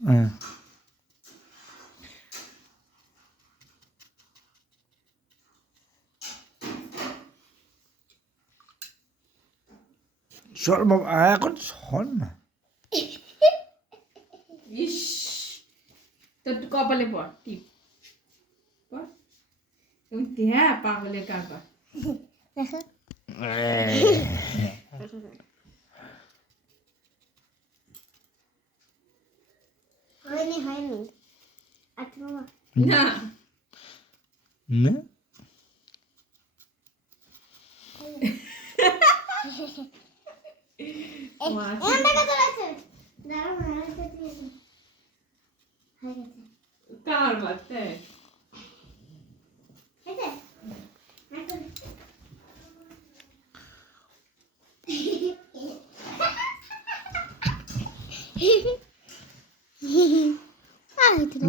হ্যাঁ সর বাবা এখন সর না। ইস, তোর কপালে পড় টিপ পড়। তুমি হ্যাঁ পাগলের কারবার। হয়নি আচ্ছা বাবা না না কার বাতে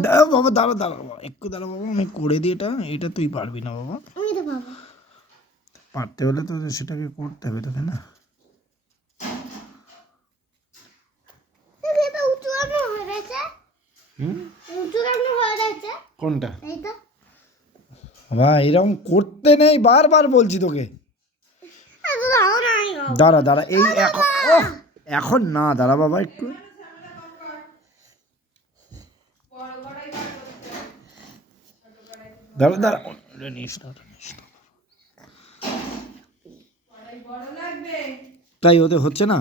দাঁড়া বাবা, দাঁড়া দাঁড়া বাবা, একটু দাঁড়া বাবা, আমি করে দিই। এটা এটা তুই পারবি না বাবা, পারতে হলে তো সেটাকে করতে হবে তোকে না। কোনটা বাবা, এরকম করতে নেই, বারবার বলছি তোকে। দাঁড়া দাঁড়া, এই এখন এখন না, দাঁড়া বাবা একটু। দাঁড়া দাঁড়া, নিস না, নিস না। তাই ওতে হচ্ছে না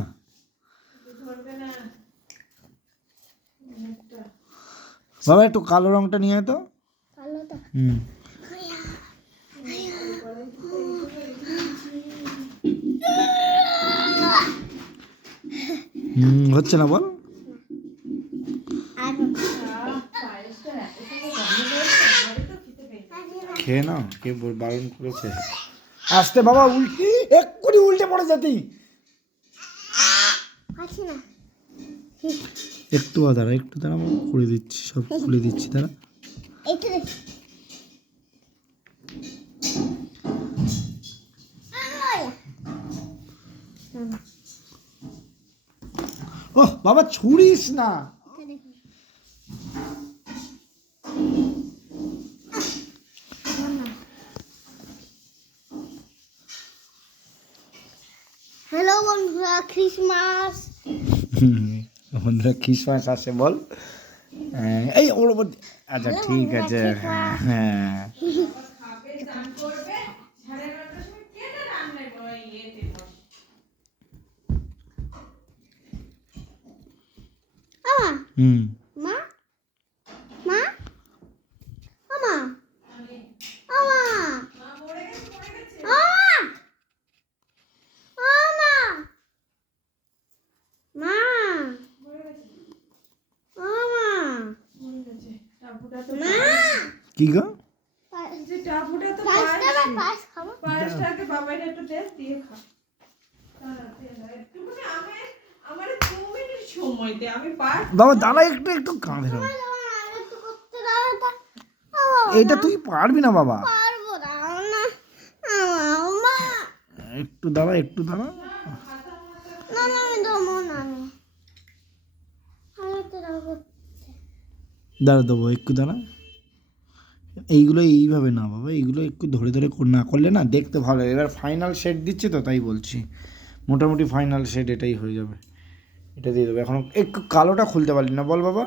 বাবা, একটু কালো রংটা নিয়ে আয় তো। হুম হচ্ছে না বল। খেয়ে নাও, কে বারণ করেছে? আসতে বাবা, উল্টে এক্ষুনি উল্টে পড়ে যেতি। একটু দাঁড়া, একটু দাঁড়া, আমি করে দিচ্ছি, সব খুলে দিচ্ছি, দাঁড়া। ও বাবা, ছুড়িস না। হ্যালো বন্ধুরা, ক্রিসমাস। বন্ধুরা খ্রিসমাস আসে বল। এই ওর উপর, আচ্ছা ঠিক আছে, হ্যাঁ হুম মা মা মা কি গো? টাপুটা তো পাঁচটাকে বাবাইটা একটু দে, দিয়ে খা। একটুখানি আমার 2 মিনিট সময় দে, আমি বাবা দাঁড়া, একটু একটু কাঁধে রাখ। এটা তুই পারবি না বাবা, একটু দাঁড়া, একটু দাঁড়া। দাঁড়া দেবো, একটু দাঁড়া। এইগুলো এইভাবে না বাবা, এইগুলো একটু ধরে ধরে না করলে না দেখতে ভালো লাগে। এবার ফাইনাল শেড দিচ্ছি তো, তাই বলছি। মোটামুটি ফাইনাল শেড এটাই হয়ে যাবে, এটা দিয়ে দেবো। এখন একটু কালোটা খুলতে পারলি না বল বাবা।